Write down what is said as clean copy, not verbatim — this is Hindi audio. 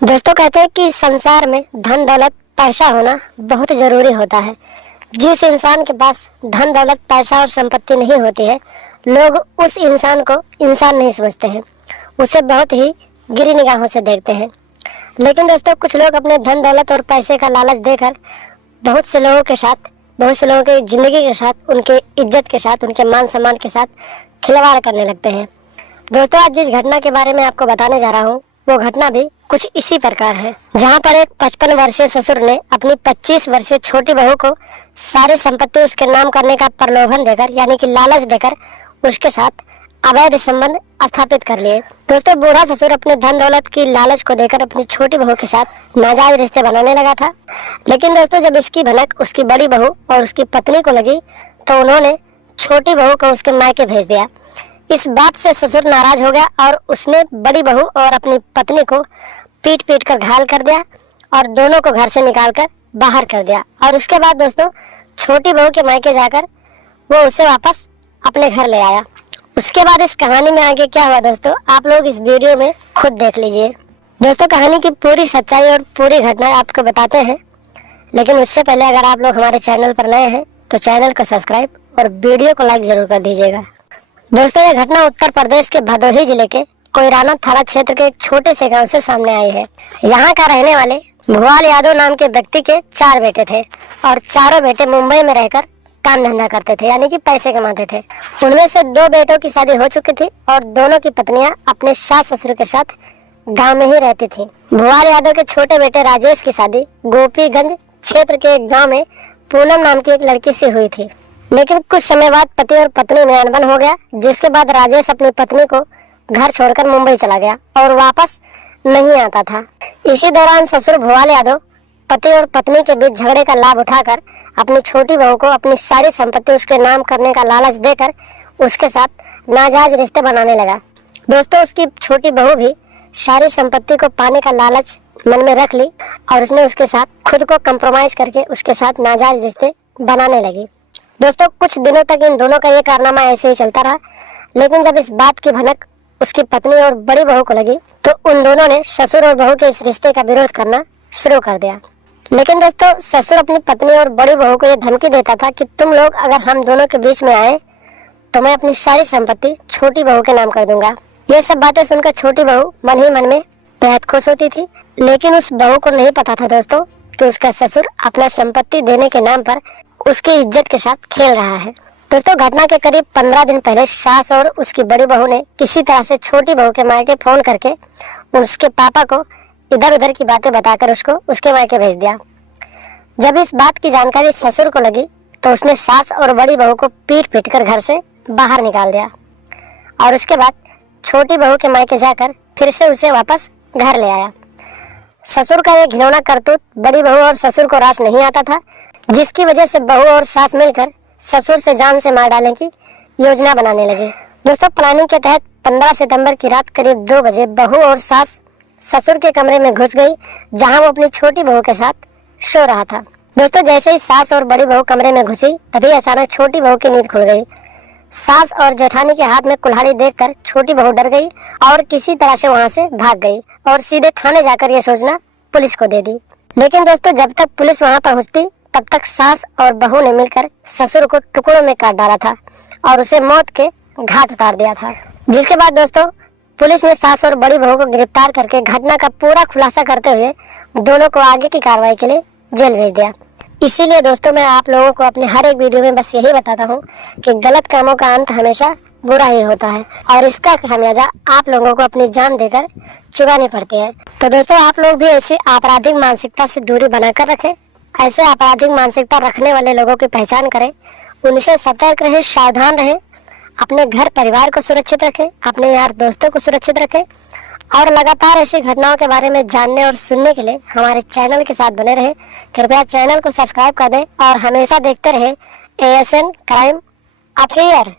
दोस्तों कहते हैं कि संसार में धन दौलत पैसा होना बहुत जरूरी होता है। जिस इंसान के पास धन दौलत पैसा और संपत्ति नहीं होती है, लोग उस इंसान को इंसान नहीं समझते हैं, उसे बहुत ही गिरी निगाहों से देखते हैं। लेकिन दोस्तों कुछ लोग अपने धन दौलत और पैसे का लालच देकर बहुत से लोगों के साथ, बहुत से लोगों की ज़िंदगी के साथ, उनके इज्जत के साथ, उनके मान सम्मान के साथ खिलवाड़ करने लगते हैं। दोस्तों आज जिस घटना के बारे में आपको बताने जा रहा हूँ वो घटना भी कुछ इसी प्रकार है, जहाँ पर एक 55 वर्षीय ससुर ने अपनी 25 वर्षीय छोटी बहू को सारी संपत्ति उसके नाम करने का प्रलोभन देकर, यानी कि लालच देकर उसके साथ अवैध संबंध स्थापित कर लिए। दोस्तों बूढ़ा ससुर अपने धन दौलत की लालच को देकर अपनी छोटी बहू के साथ नाजायज रिश्ते बनाने लगा था। लेकिन दोस्तों जब इसकी भनक उसकी बड़ी बहू और उसकी पत्नी को लगी तो उन्होंने छोटी बहू को उसके मायके भेज दिया। इस बात से ससुर नाराज हो गया और उसने बड़ी बहू और अपनी पत्नी को पीट पीट कर घायल कर दिया और दोनों को घर से निकाल कर बाहर कर दिया। और उसके बाद दोस्तों छोटी बहू के मायके जाकर वो उसे वापस अपने घर ले आया। उसके बाद इस कहानी में आगे क्या हुआ दोस्तों, आप लोग इस वीडियो में खुद देख लीजिए। दोस्तों कहानी की पूरी सच्चाई और पूरी घटना आपको बताते हैं, लेकिन उससे पहले अगर आप लोग हमारे चैनल पर नए हैं तो चैनल को सब्सक्राइब और वीडियो को लाइक जरूर कर दीजिएगा। दोस्तों यह घटना उत्तर प्रदेश के भदोही जिले के कोयराना थाना क्षेत्र के एक छोटे से गांव से सामने आई है। यहाँ का रहने वाले भुआल यादव नाम के व्यक्ति के 4 बेटे थे और चारों बेटे मुंबई में रहकर काम धंधा करते थे, यानी कि पैसे कमाते थे। उनमें से 2 बेटों की शादी हो चुकी थी और दोनों की पत्नियां अपने सास ससुर के साथ गांव में ही रहती थी। भुआल यादव के छोटे बेटे राजेश की शादी गोपीगंज क्षेत्र के एक गाँव में पूनम नाम की एक लड़की से हुई थी। लेकिन कुछ समय बाद पति और पत्नी में अनबन हो गया, जिसके बाद राजेश अपनी पत्नी को घर छोड़कर मुंबई चला गया और वापस नहीं आता था। इसी दौरान ससुर भुआल यादव पति और पत्नी के बीच झगड़े का लाभ उठाकर अपनी छोटी बहू को अपनी सारी संपत्ति उसके नाम करने का लालच देकर उसके साथ नाजायज रिश्ते बनाने लगा। दोस्तों उसकी छोटी बहू भी सारी संपत्ति को पाने का लालच मन में रख ली और उसने उसके साथ खुद को कंप्रोमाइज करके उसके साथ नाजायज रिश्ते बनाने लगी। दोस्तों कुछ दिनों तक इन दोनों का ये कारनामा ऐसे ही चलता रहा, लेकिन जब इस बात की भनक उसकी पत्नी और बड़ी बहू को लगी तो उन दोनों ने ससुर और बहू के इस रिश्ते का विरोध करना शुरू कर दिया। लेकिन दोस्तों ससुर अपनी पत्नी और बड़ी बहू को ये धमकी देता था कि तुम लोग अगर हम दोनों के बीच में आए तो मैं अपनी सारी संपत्ति छोटी बहू के नाम कर दूंगा। ये सब बातें सुनकर छोटी बहू मन ही मन में बेहद खुश होती थी, लेकिन उस बहू को नहीं पता था दोस्तों कि उसका ससुर अपना संपत्ति देने के नाम पर उसकी इज्जत के साथ खेल रहा है। दोस्तों घटना के करीब 15 दिन पहले सास और उसकी बड़ी बहू ने किसी तरह से छोटी बहू के मायके फोन करके उसके पापा को इधर उधर की बातें बताकर उसको उसके मायके भेज दिया। जब इस बात की जानकारी ससुर को लगी तो उसने सास और बड़ी बहू को पीट पीट कर घर से बाहर निकाल दिया और उसके बाद छोटी बहू के मायके जाकर फिर से उसे वापस घर ले आया। ससुर का यह घिनौना करतूत बड़ी बहू और ससुर को रास नहीं आता था, जिसकी वजह से बहू और सास मिलकर ससुर से जान से मार डालने की योजना बनाने लगे। दोस्तों प्लानिंग के तहत 15 सितंबर की रात करीब 2 बजे बहू और सास ससुर के कमरे में घुस गई, जहां वो अपनी छोटी बहू के साथ सो रहा था। दोस्तों जैसे ही सास और बड़ी बहू कमरे में घुसी तभी अचानक छोटी बहू की नींद खुल गई। सास और जेठानी के हाथ में कुल्हाड़ी देखकर छोटी बहू डर गई और किसी तरह से वहां से भाग गई और सीधे थाने जाकर ये सूचना पुलिस को दे दी। लेकिन दोस्तों जब तक पुलिस वहां पहुंचती तब तक सास और बहू ने मिलकर ससुर को टुकड़ों में काट डाला था और उसे मौत के घाट उतार दिया था। जिसके बाद दोस्तों पुलिस ने सास और बड़ी बहू को गिरफ्तार करके घटना का पूरा खुलासा करते हुए दोनों को आगे की कार्रवाई के लिए जेल भेज दिया। इसीलिए दोस्तों मैं आप लोगों को अपने हर एक वीडियो में बस यही बताता हूँ कि गलत कामों का अंत हमेशा बुरा ही होता है और इसका खामियाजा आप लोगों को अपनी जान देकर चुकानी पड़ती है। तो दोस्तों आप लोग भी ऐसी आपराधिक मानसिकता से दूरी बनाकर रखें। ऐसे आपराधिक मानसिकता रखने वाले लोगों की पहचान करें, उनसे सतर्क रहें, सावधान रहें, अपने घर परिवार को सुरक्षित रखें, अपने यार दोस्तों को सुरक्षित रखें और लगातार ऐसी घटनाओं के बारे में जानने और सुनने के लिए हमारे चैनल के साथ बने रहें। कृपया चैनल को सब्सक्राइब कर दें और हमेशा देखते रहें ASN क्राइम अफेयर।